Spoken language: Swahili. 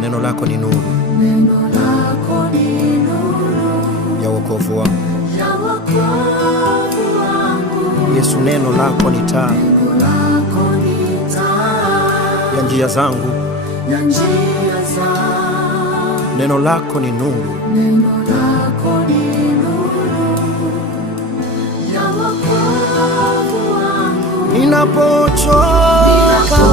Neno lako ni nuru ya wokovu wangu. Yesu, neno lako ni taa ya njia zangu. Neno lako ni nuru ninapochoka